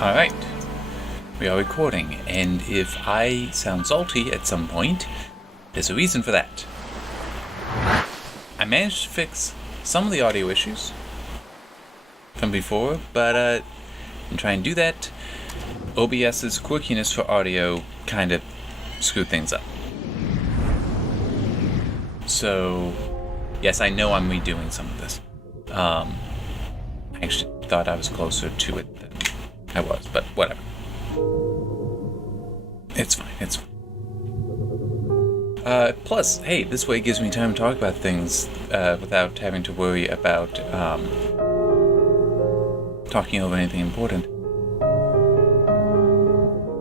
Alright, we are recording, and if I sound salty at some point, there's a reason for that. I managed to fix some of the audio issues from before, but in trying to do that, OBS's quirkiness for audio kind of screwed things up. So, yes, I know I'm redoing some of this. I actually thought I was closer to it than I was, but whatever. It's fine, it's fine. Plus, hey, this way gives me time to talk about things without having to worry about talking over anything important.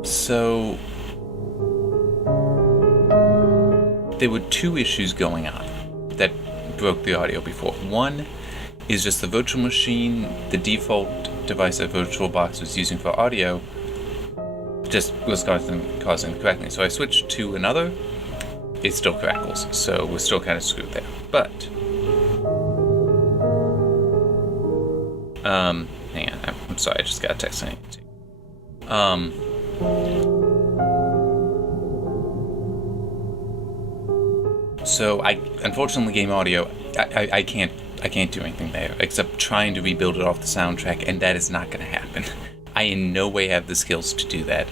So, there were two issues going on that broke the audio before. One is just the virtual machine, the default device that VirtualBox was using for audio, just was causing crackling. So I switched to another. It still crackles, so we're still kind of screwed there. But hang on, I'm sorry, I just got a text. So I unfortunately game audio. I can't do anything there except trying to rebuild it off the soundtrack, and that is not going to happen. I in no way have the skills to do that,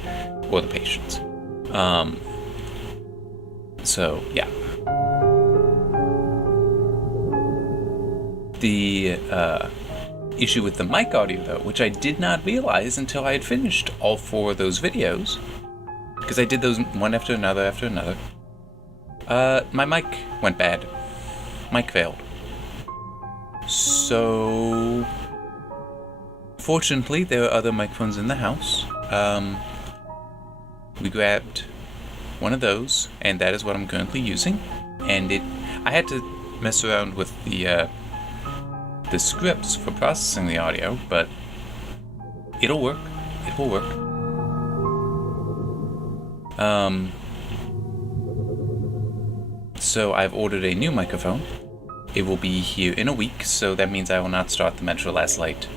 or the patience. So yeah. The issue with the mic audio, though, which I did not realize until I had finished all 4 of those videos, because I did those one after another. My mic went bad. Mic failed. So, fortunately, there are other microphones in the house. We grabbed one of those, and that is what I'm currently using. And I had to mess around with the scripts for processing the audio, but it'll work. It will work. So I've ordered a new microphone. It will be here in a week, so that means I will not start the Metro Last Light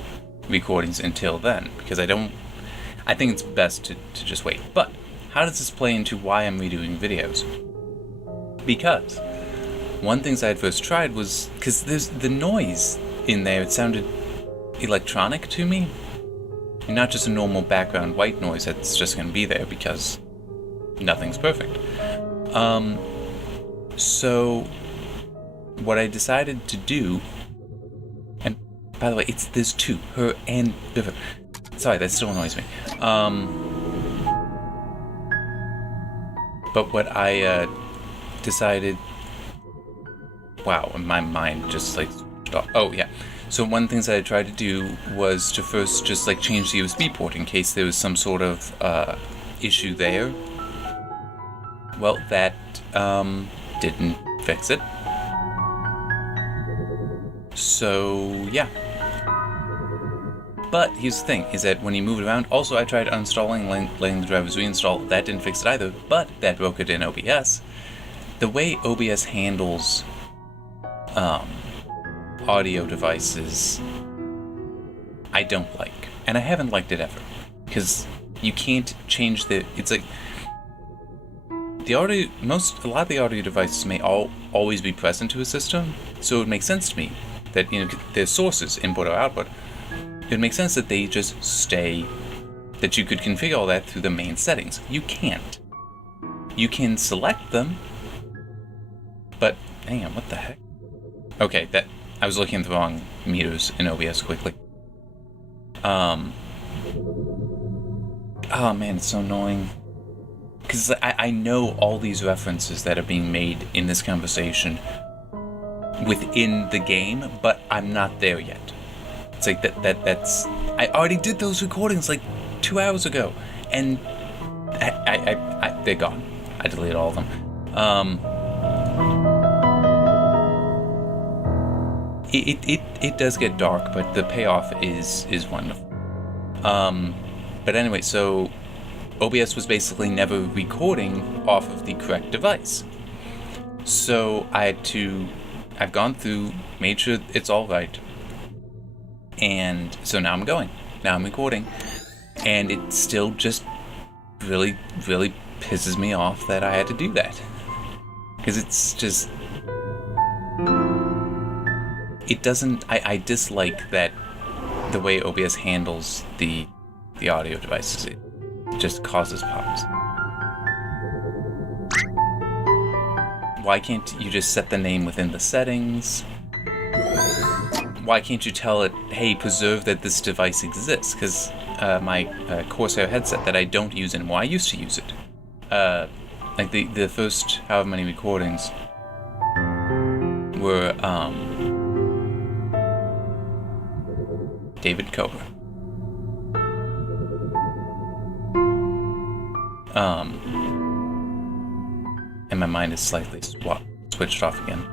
recordings until then, because I think it's best to just wait. But how does this play into why I'm redoing videos? Because one thing I had first tried was, because there's the noise in there, it sounded electronic to me, and not just a normal background white noise that's just going to be there because nothing's perfect. So what I decided to do, and by the way, there's 2, her and Biver. Sorry, that still annoys me. But what I decided, wow, my mind just like stopped. Oh yeah. So one thing that I tried to do was to first just like change the USB port in case there was some sort of issue there. Well, that didn't fix it. So yeah. But here's the thing, is that when you move it around, also I tried uninstalling, letting the drivers reinstall, that didn't fix it either, but that broke it in OBS. The way OBS handles audio devices, I don't like, and I haven't liked it ever, because you can't change it's like, a lot of the audio devices may always be present to a system, so it would make sense to me that, their sources, input or output, it would make sense that they just stay, that you could configure all that through the main settings. You can't. You can select them, but hang on, what the heck? Okay, I was looking at the wrong meters in OBS quickly. Oh man, it's so annoying. Because I know all these references that are being made in this conversation within the game, but I'm not there yet. It's like that's... I already did those recordings like 2 hours ago, and they're gone. I deleted all of them. It does get dark, but the payoff is wonderful. But anyway, so OBS was basically never recording off of the correct device. So I've gone through, made sure it's all right, and so now I'm recording. And it still just really, really pisses me off that I had to do that. Because it's just... It doesn't... I dislike that the way OBS handles the audio devices. It just causes problems. Why can't you just set the name within the settings? Why can't you tell it, hey, preserve that this device exists? Because my Corsair headset that I don't use anymore, I used to use it. Like the first however many recordings were David Cobra. And my mind is slightly switched off again.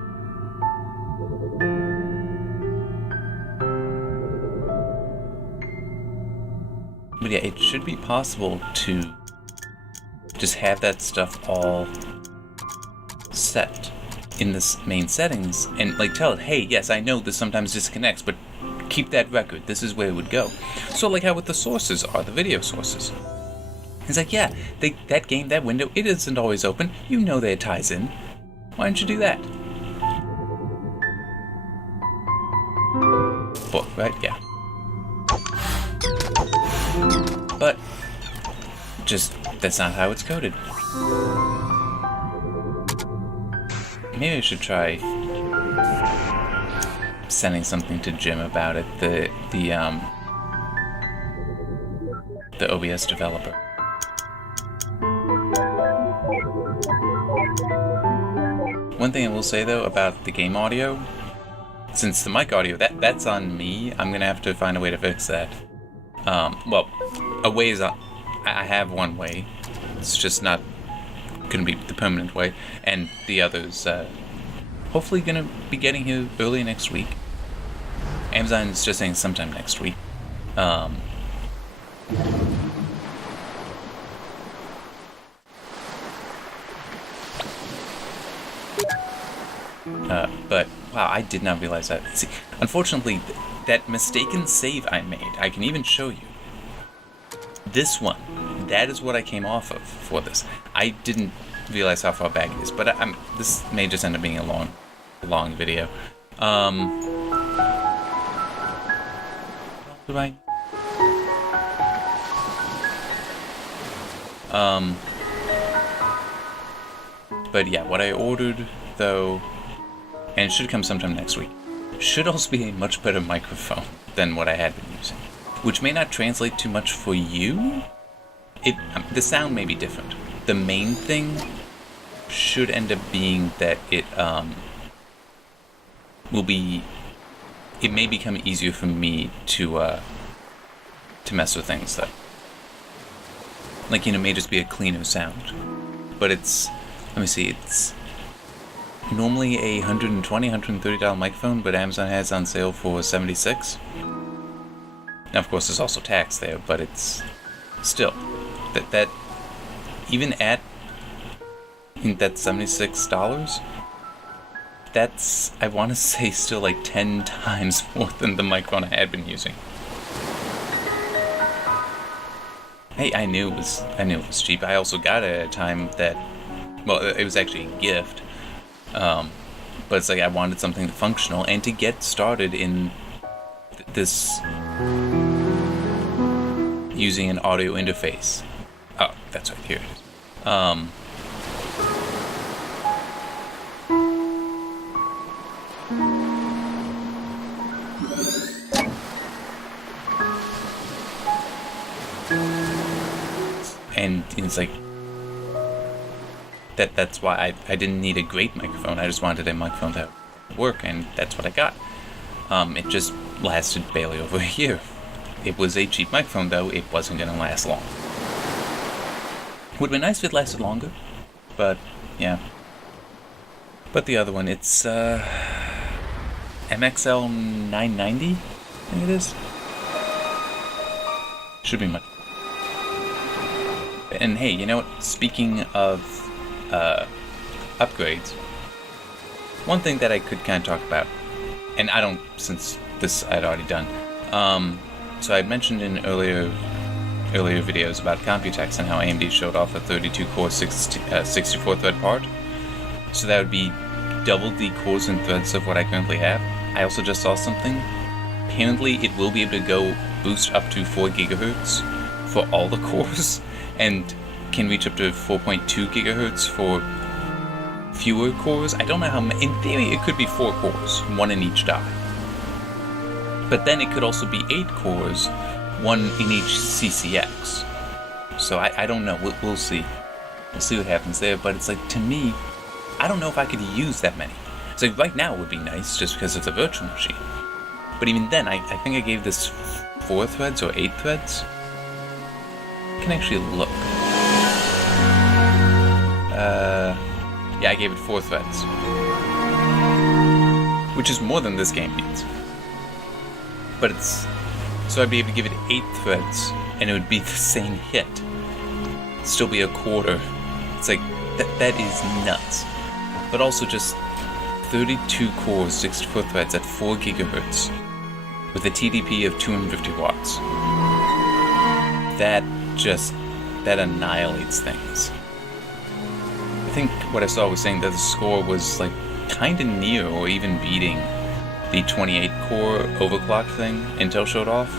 But yeah, it should be possible to just have that stuff all set in this main settings and like tell it, hey, yes, I know this sometimes disconnects, but keep that record. This is where it would go. So like how with the sources are, the video sources. It's like, yeah, that game, that window, it isn't always open. You know that it ties in. Why don't you do that? Book, right? Yeah. But, just, that's not how it's coded. Maybe I should try sending something to Jim about it, the OBS developer. One thing I will say though about the game audio, since the mic audio, that's on me, I'm gonna have to find a way to fix that. Well, a way is I have one way. It's just not gonna be the permanent way, and the other's hopefully gonna be getting here early next week. Amazon is just saying sometime next week. But wow, I did not realize that. See, unfortunately, that mistaken save I made, I can even show you. This one, that is what I came off of for this. I didn't realize how far back it is, but this may just end up being a long video. But yeah, what I ordered though, and it should come sometime next week, should also be a much better microphone than what I had been using, which may not translate too much for you. The sound may be different. The main thing should end up being that it may become easier for me to mess with things though. Like, it may just be a cleaner sound, but it's, let me see, it's normally a $120, $130 microphone, but Amazon has on sale for $76. Now, of course, there's also tax there, but it's still that even at that $76, that's, I want to say, still like 10 times more than the microphone I had been using. Hey, I knew it was cheap. I also got it at a time that, well, it was actually a gift. But it's like I wanted something functional and to get started in this using an audio interface. Oh, that's right, here it is. And it's like that's why I didn't need a great microphone. I just wanted a microphone that would work, and that's what I got. It just lasted barely over a year. It was a cheap microphone, though. It wasn't going to last long. Would have been nice if it lasted longer, but yeah. But the other one, it's MXL 990, I think it is. Should be much. And hey, you know what? Speaking of upgrades, one thing that I could kind of talk about, and I don't, since this I'd already done. So I mentioned in earlier earlier videos about Computex and how AMD showed off a 32-core 64-thread part. So that would be double the cores and threads of what I currently have. I also just saw something. Apparently it will be able to go boost up to 4 gigahertz for all the cores, and can reach up to 4.2 gigahertz for fewer cores. I don't know how many. In theory, it could be 4 cores, 1 in each die. But then it could also be 8 cores, 1 in each CCX. So I don't know. We'll see. We'll see what happens there. But it's like, to me, I don't know if I could use that many. So right now it would be nice just because it's a virtual machine. But even then, I think I gave this 4 threads or 8 threads. I can actually look. Yeah, I gave it 4 threads. Which is more than this game needs. But it's... So I'd be able to give it 8 threads, and it would be the same hit. It'd still be a quarter. It's like, that is nuts. But also just 32 cores, 64 threads at 4 gigahertz, with a TDP of 250 watts. That annihilates things. I think what I saw was saying that the score was like kinda near or even beating the 28 core overclock thing Intel showed off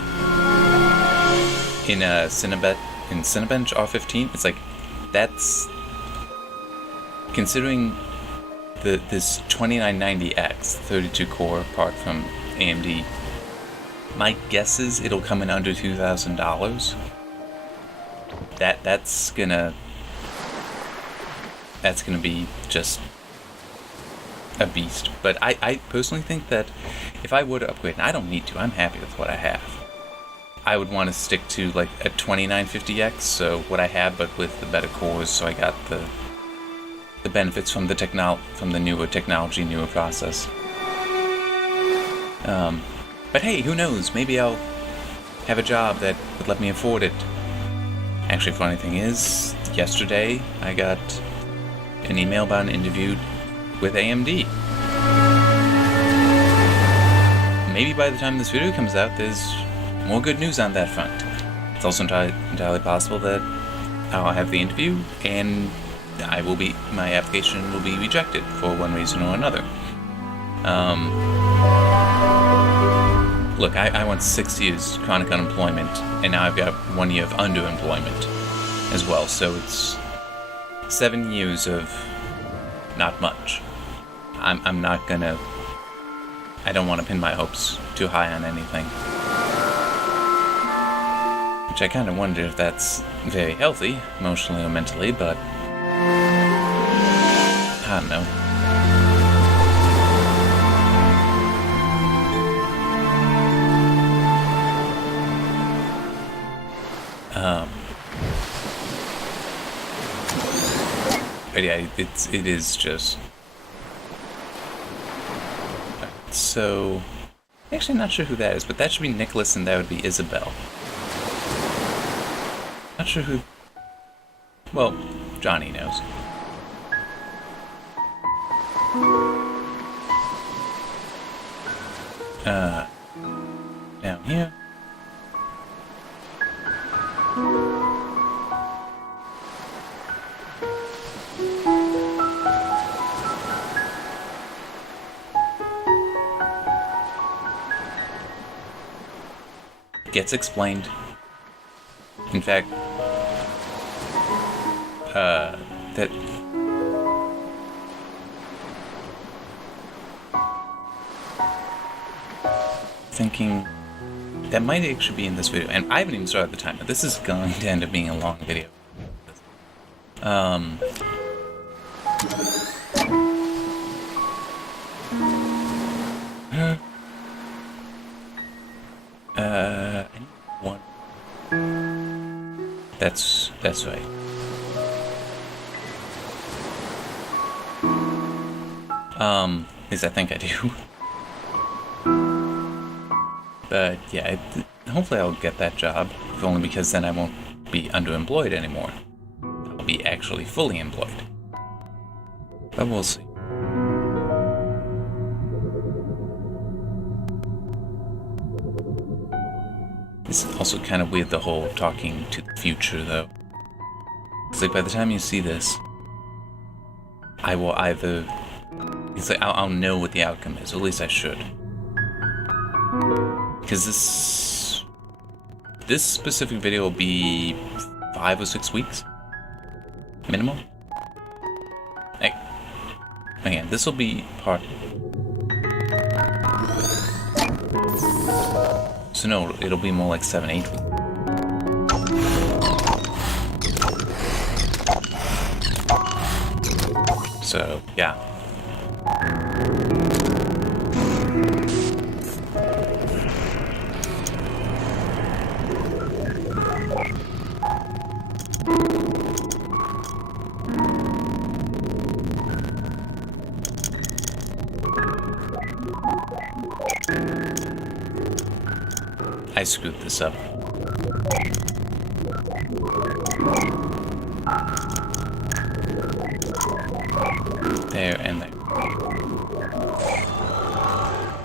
in Cinebench R15. It's like, that's considering this 2990X 32 core part from AMD. My guess is it'll come in under $2,000. That's gonna be just a beast. But I personally think that if I were to upgrade, and I don't need to, I'm happy with what I have, I would want to stick to like a 2950X, so what I have but with the better cores, so I got the benefits from the newer technology, newer process. But hey, who knows? Maybe I'll have a job that would let me afford it. Actually, funny thing is, yesterday I got an email about an interview with AMD. Maybe by the time this video comes out, there's more good news on that front. It's also entirely possible that I'll have the interview and my application will be rejected for one reason or another. Look, I went 6 years chronic unemployment, and now I've got 1 year of underemployment as well, so it's 7 years of not much. I'm not gonna... I don't want to pin my hopes too high on anything. Which I kind of wonder if that's very healthy, emotionally or mentally, but... I don't know. But yeah, it is just... So... Actually, I'm not sure who that is, but that should be Nicholas and that would be Isabel. Not sure who... Well, Johnny knows. Down here. Gets explained. In fact, that thinking that might actually be in this video, and I haven't even started the timer. This is going to end up being a long video. One. That's right. At least I think I do. But yeah, hopefully I'll get that job, if only because then I won't be underemployed anymore. I'll be actually fully employed. But we'll see. It's also kind of weird, the whole talking to the future, though. It's like, by the time you see this, I will either... It's like, I'll know what the outcome is, or at least I should. Because this specific video will be 5 or 6 weeks minimum. Like, again, this will be part. So no, it'll be more like 7, 8 weeks. So yeah. I screwed this up. There and there.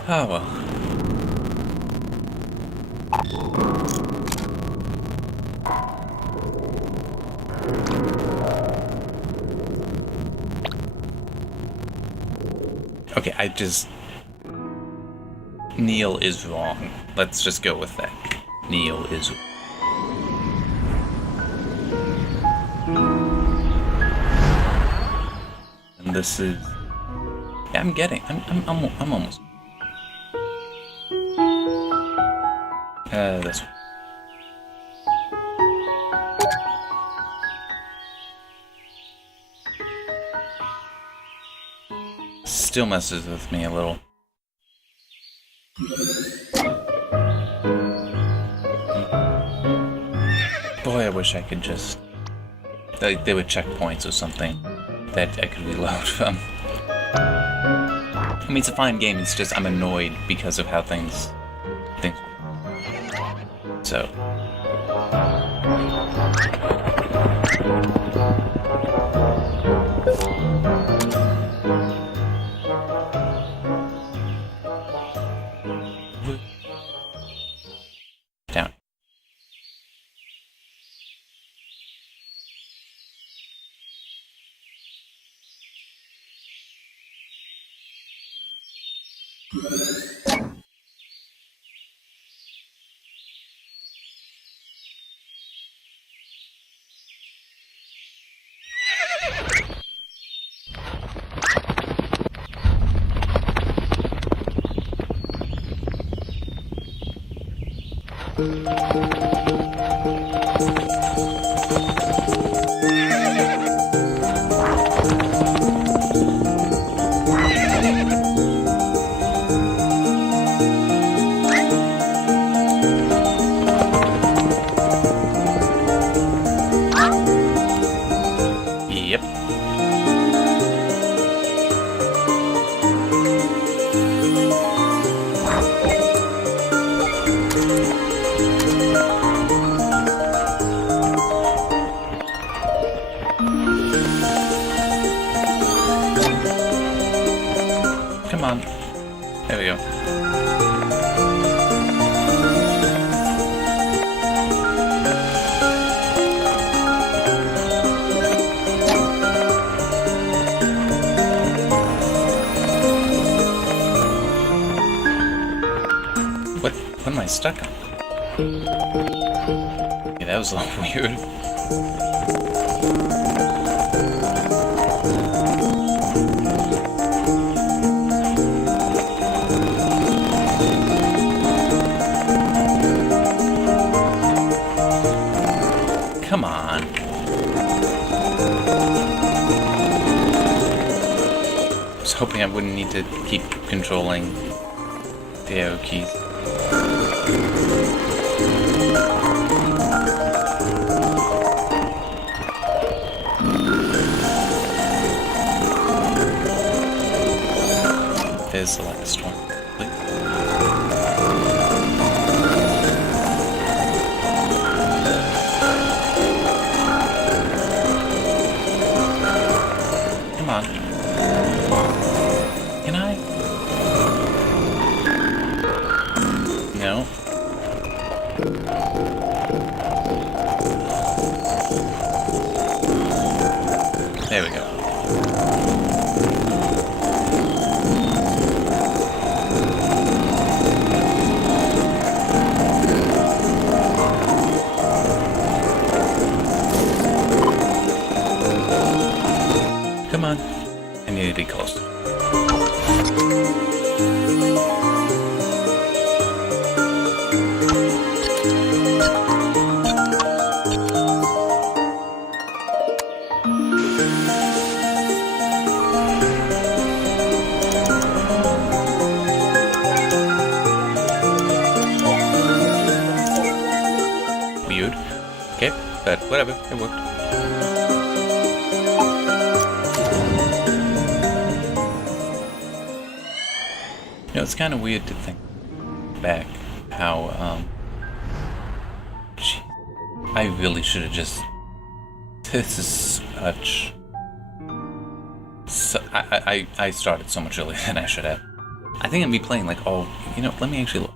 Oh well. Okay, Neil is wrong. Let's just go with that. Neil is wrong. And this is... Yeah, I'm almost... this one. Still messes with me a little. Boy, I wish I could just... Like, there were checkpoints or something that I could reload from. I mean, it's a fine game, it's just I'm annoyed because of how things... So... Down. Yep. Come on. There we go. What am I stuck on? Yeah, that was a little weird. Come on. I was hoping I wouldn't need to keep controlling the arrow keys. There's the last one. Come on. Can I? No. weird. Okay, but whatever, it worked. You know, it's kind of weird to think back how, I really should have just... This is such... I started so much earlier than I should have. I think I'd be playing like all... You know, let me actually look.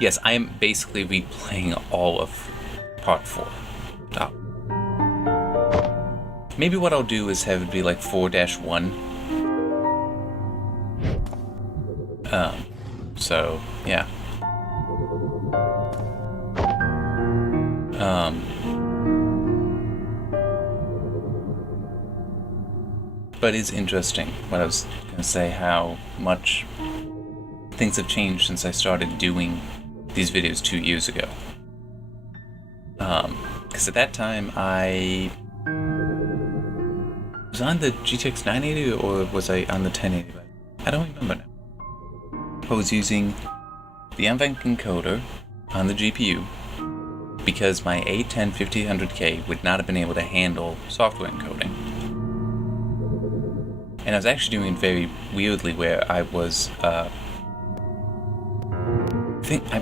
Yes, I am basically replaying all of Part 4. Top. Maybe what I'll do is have it be like 4-1. So, yeah. But it's interesting what I was going to say, how much things have changed since I started doing these videos 2 years ago. Because at that time I was on the GTX 980 or was I on the 1080? I don't remember now. I was using the NVENC encoder on the GPU because my A10 5800K would not have been able to handle software encoding. And I was actually doing it very weirdly where I was, I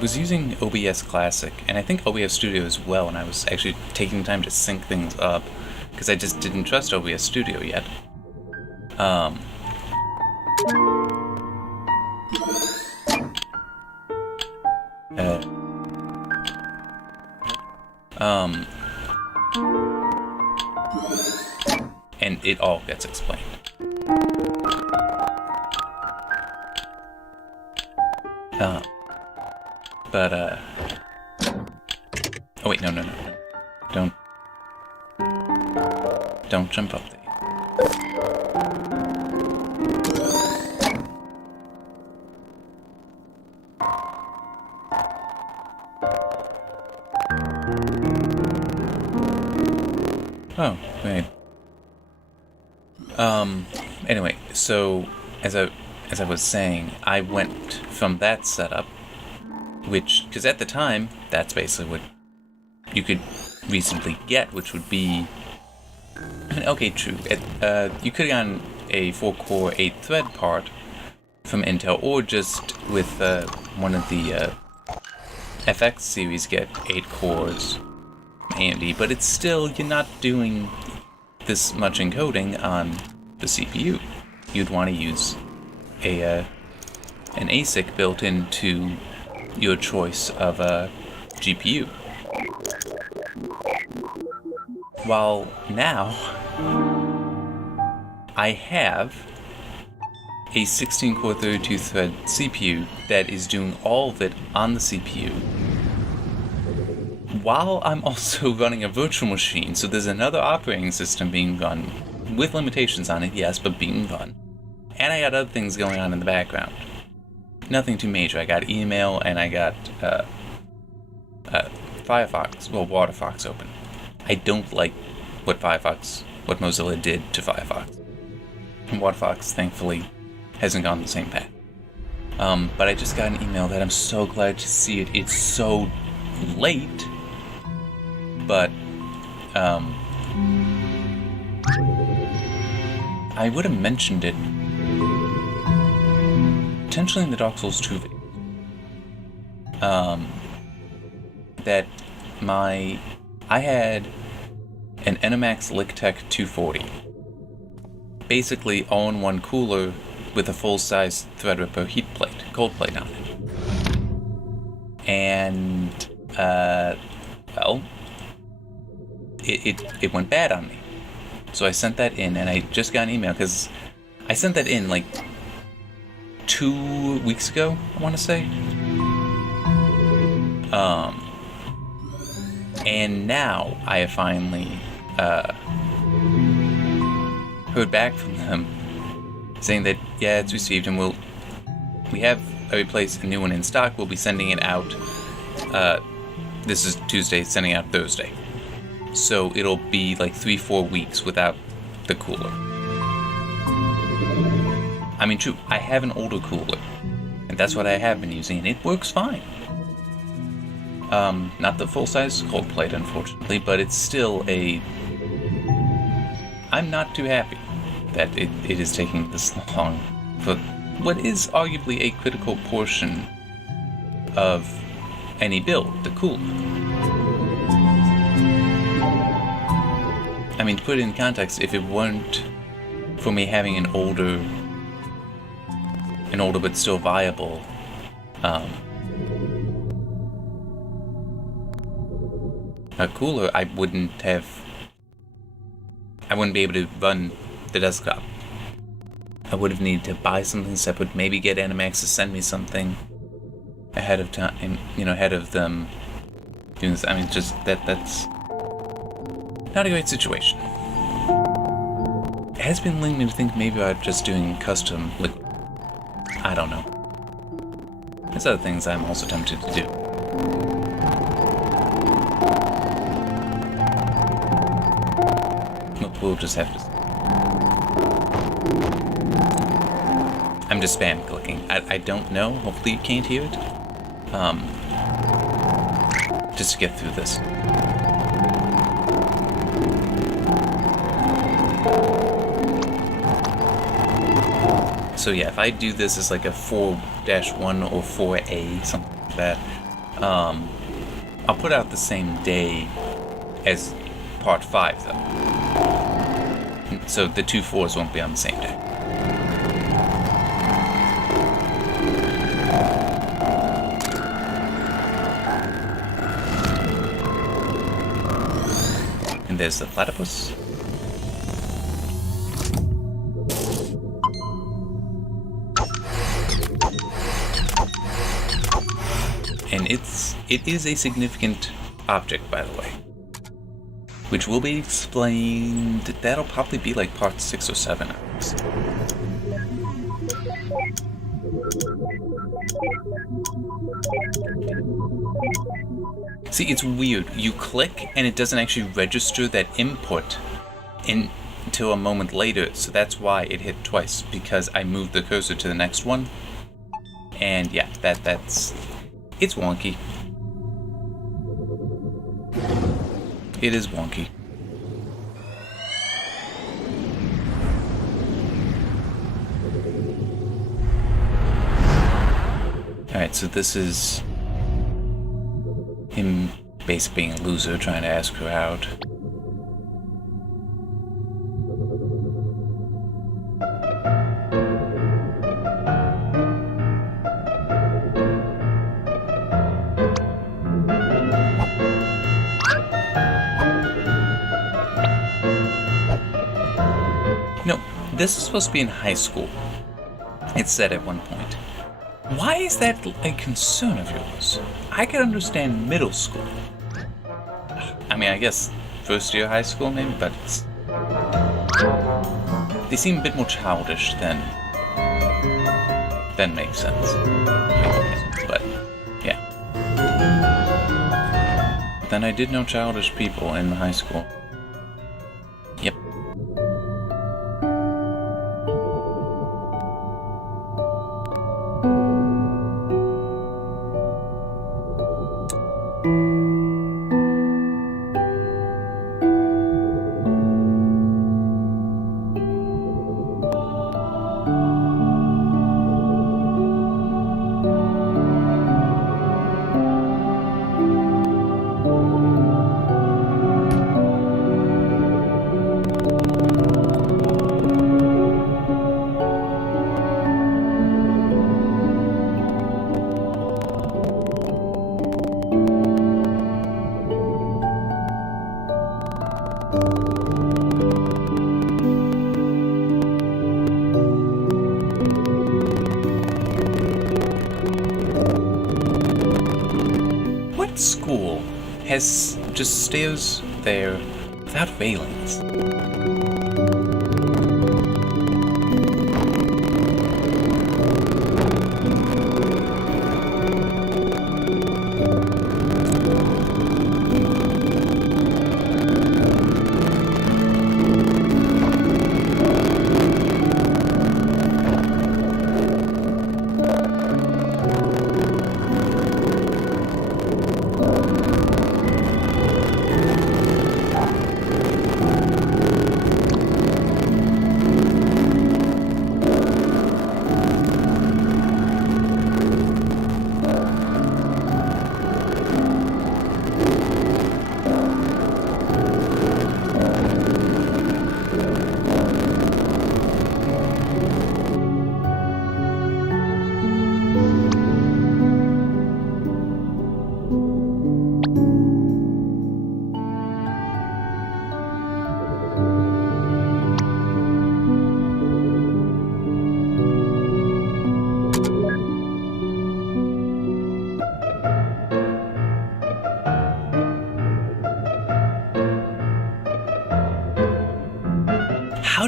was using OBS Classic, and I think OBS Studio as well, and I was actually taking time to sync things up, because I just didn't trust OBS Studio yet. And it all gets explained. Oh wait, no. Don't jump up there. Oh, wait. Anyway, so as I was saying, I went from that setup, which, because at the time, that's basically what you could reasonably get, which would be, I mean, okay, true. You could have gotten a 4-core, 8-thread part from Intel, or just with one of the FX series get 8 cores from AMD, but it's still, you're not doing this much encoding on the CPU. You'd want to use an ASIC built into your choice of a GPU. While now, I have a 16-core 32-thread CPU that is doing all of it on the CPU, while I'm also running a virtual machine, so there's another operating system being run, with limitations on it, yes, but being run. And I got other things going on in the background. Nothing too major. I got email and I got Firefox, well, WaterFox open. I don't like what Mozilla did to Firefox. And WaterFox, thankfully, hasn't gone the same path. But I just got an email that I'm so glad to see it. It's so late, but I would have mentioned it potentially in the Dark Souls 2 video. That I had an Enimax Lictech 240, basically all-in-one cooler with a full-size Threadripper heat plate, cold plate on it. And, well, it went bad on me. So I sent that in, and I just got an email, because I sent that in, like, 2 weeks ago, I want to say. And now I have finally heard back from them saying that, yeah, it's received, and we have a new one in stock. We'll be sending it out. This is Tuesday, sending out Thursday. So it'll be like 3-4 weeks without the cooler. I mean, true, I have an older cooler, and that's what I have been using, and it works fine. Not the full-size cold plate, unfortunately, but it's still I'm not too happy that it is taking this long for what is arguably a critical portion of any build, the cooler. I mean, to put it in context, if it weren't for me having an older but still viable a cooler, I wouldn't be able to run the desktop. I would have needed to buy something separate, maybe get Animax to send me something ahead of time, ahead of them doing this. I mean, just that's not a great situation. It has been leading me to think maybe about just doing custom liquid. I don't know. There's other things I'm also tempted to do. We'll just have to... I'm just spam clicking. I don't know. Hopefully you can't hear it. Just to get through this. So yeah, if I do this as like a 4-1 or 4A, something like that, I'll put out the same day as part 5 though. So the 2 4s won't be on the same day. And there's the platypus. And it is a significant object, by the way. Which will be explained. That'll probably be like part 6 or 7. See, it's weird. You click and it doesn't actually register that input until a moment later, so that's why it hit twice, because I moved the cursor to the next one. And yeah, it's wonky. It is wonky. Alright, so this is him basically being a loser, trying to ask her out. This is supposed to be in high school, it said at one point. Why is that a concern of yours? I could understand middle school. I mean, I guess first year high school maybe, but they seem a bit more childish than makes sense. But yeah. Then I did know childish people in high school. Yep. School has just stairs there without railings.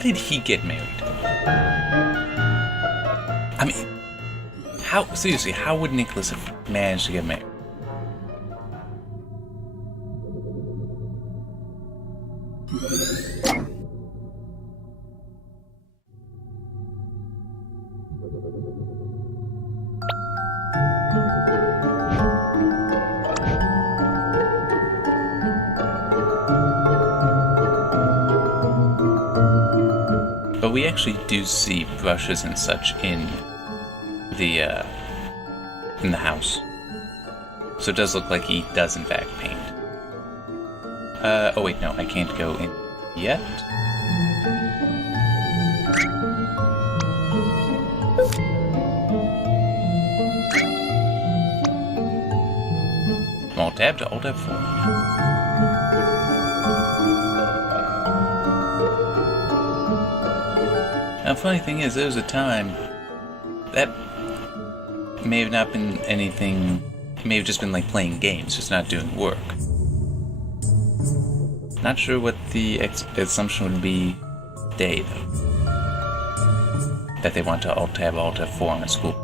did he get married? I mean, seriously, how would Nicholas have managed to get married? But we actually do see brushes and such in the house. So it does look like he does in fact paint. Oh wait, no, I can't go in yet. Alt tab to Alt F4. Now, funny thing is, there was a time that may have not been anything. He may have just been like playing games, just not doing work. Not sure what the assumption would be today, though. That they want to Alt tab Alt F4 on a school.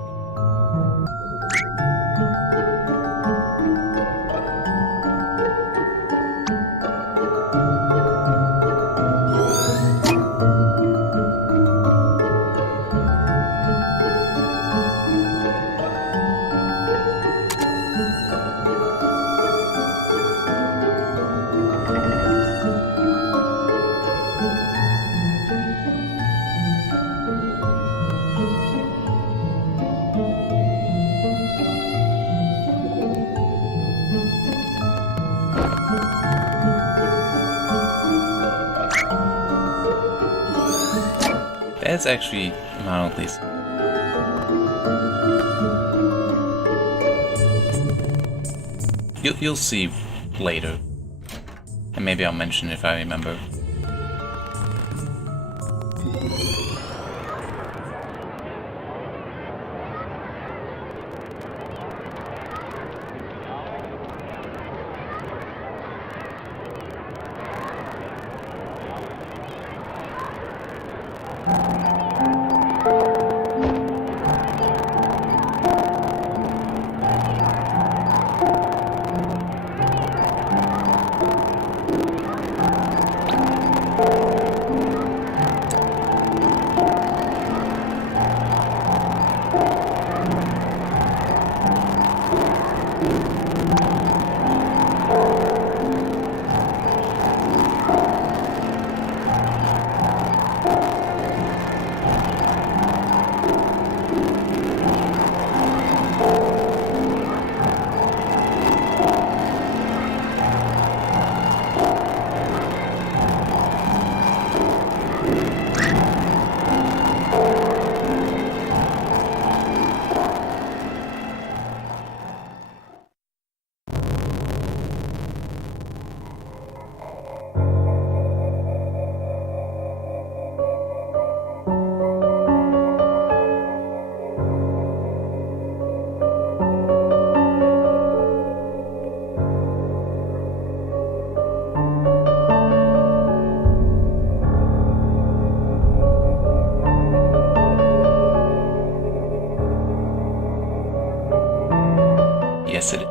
That's actually mildly. You'll see later, and maybe I'll mention if I remember. Yes, it is.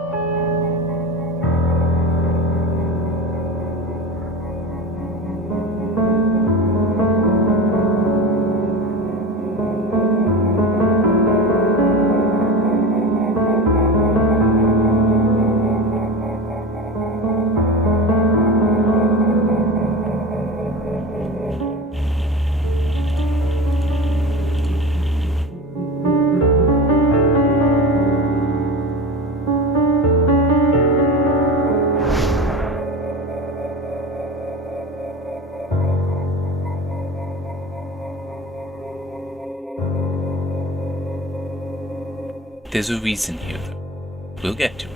There's a reason here, though. We'll get to it.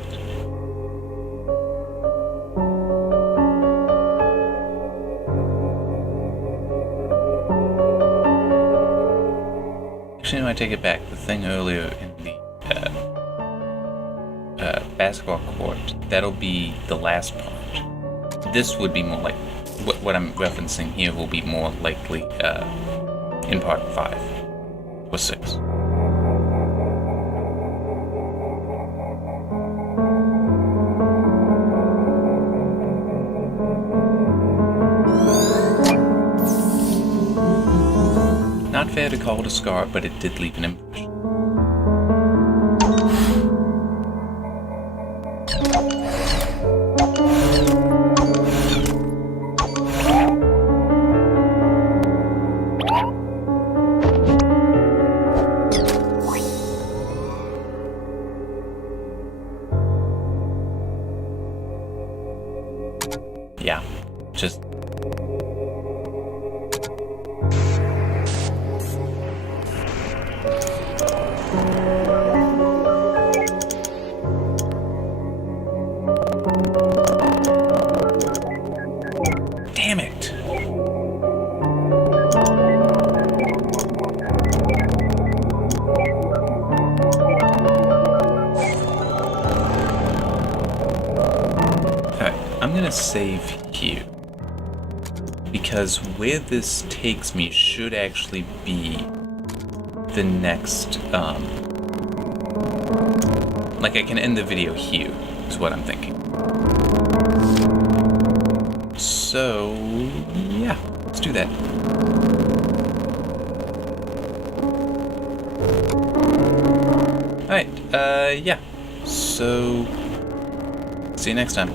Actually, no, I take it back. The thing earlier in the basketball court, that'll be the last part. This would be more like what I'm referencing here will be more likely in part 5 or 6. Not fair to call it a scar, but it did leave an impression. Yeah, just... Damn it! Alright, I'm gonna save here. Because where this takes me should actually be the next, like I can end the video here, is what I'm thinking. So, yeah, let's do that. Alright, yeah, so, see you next time.